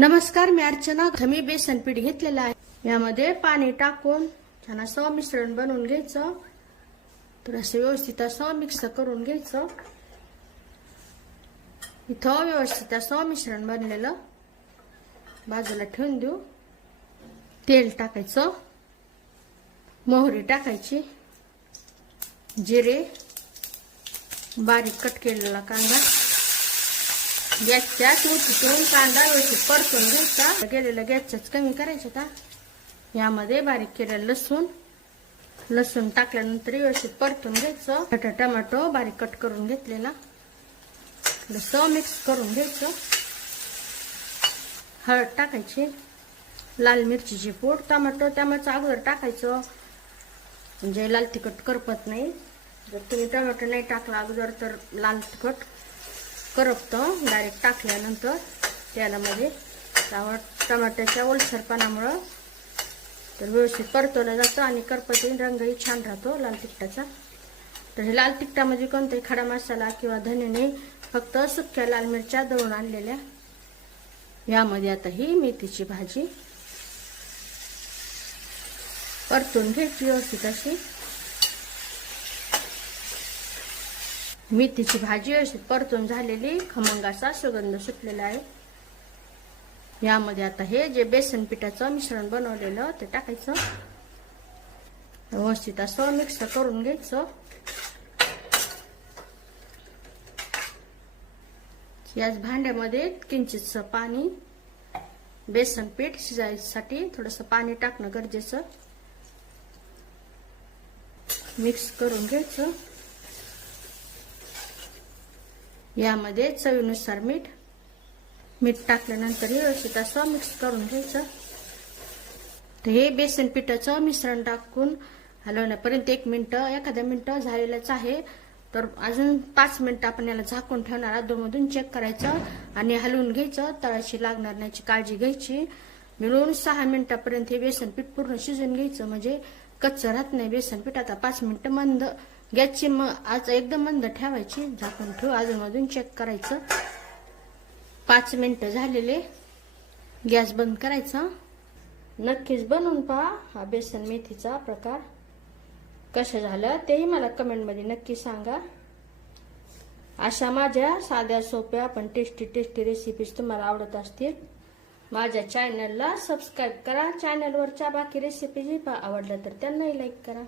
नमस्कार, मी अर्चना. मी बेसन पीठ घेतलेलं आहे. यामध्ये पाणी टाकून छान असं मिश्रण बनवून घ्यायचं. थोडंसं व्यवस्थित असं मिक्स करून घ्यायचं. इथं व्यवस्थित असं मिश्रण बनलेलं बाजूला ठेवून देऊ. तेल टाकायचं, मोहरी टाकायची, जिरे, बारीक कट केलेला कांदा, गॅसच्या मोठी करून कांदा व्यवस्थित परतून घ्यायचा. गेलेला गॅसच कमी करायचा का. यामध्ये बारीक केलेलं लसूण टाकल्यानंतर व्यवस्थित परतून घ्यायचं. टमाटो बारीक कट करून घेतलेला थोडंसं मिक्स करून घ्यायचं. हळद टाकायची, लाल मिरचीची पूड, टमाटोचं अगोदर टाकायचं म्हणजे लाल तिखट करपत नाही. जर तुम्ही टमाटो नाही टाकला अगोदर तर लाल तिखट करपतं. डायरेक्ट टाकल्यानंतर तेलामध्ये टमाट्याच्या ओलसरपणामुळं तर व्यवस्थित परतवलं जातं आणि करपती रंगही छान राहतो लाल तिखटाचा. तर हे लाल तिखटामध्ये कोणताही खडा मसाला किंवा धने नाही, फक्त सुक्या लाल मिरच्या दळून आणलेल्या. यामध्ये आता ही मेथीची भाजी परतून घ्यायची व्यवस्थित अशी. मेथीची भाजी व्यवस्थित परतून झालेली, खमंग असा सुगंध सुटलेला आहे. यामध्ये आता हे जे बेसन पिठाचं मिश्रण बनवलेलं ते टाकायचं. व्यवस्थित असं मिक्स करून घ्यायचं. याच भांड्यामध्ये किंचितसं पाणी, बेसन पीठ शिजायसाठी थोडंसं पाणी टाकणं गरजेचं. मिक्स करून घ्यायचं. यामध्ये चवीनुसार मीठ टाकल्यानंतर व्यवस्थित असं मिक्स करून घ्यायचं. तर हे बेसन पिठाचं मिश्रण टाकून हलवण्यापर्यंत एखाद्या मिनिट झालेलंच आहे. तर अजून 5 मिनिटं आपण याला झाकून ठेवणार. अधूनमधून चेक करायचं आणि हलवून घ्यायचं. तळाशी लागणार नाही काळजी घ्यायची. मिळून 6 मिनिटापर्यंत हे बेसन पीठ पूर्ण शिजून घ्यायचं म्हणजे कच्चं राहत नाही बेसन पीठ. आता 5 मिनिटं मंद गॅसची आज एकदम मंद ठेवायची, झाकून ठेवू. अधूनमधून चेक करायचं. 5 मिनिटं झालेले, गॅस बंद करायचा. नक्कीच बनवून पहा हा बेसन मेथीचा प्रकार. कसं झालं तेही मला कमेंटमध्ये नक्की सांगा. अशा माझ्या साध्या सोप्या पण टेस्टी रेसिपीज तुम्हाला आवडत असतील, माझ्या चॅनलला सबस्क्राईब करा. चॅनलवरच्या बाकी रेसिपीज आवडल्या तर त्यांनाही लाईक करा.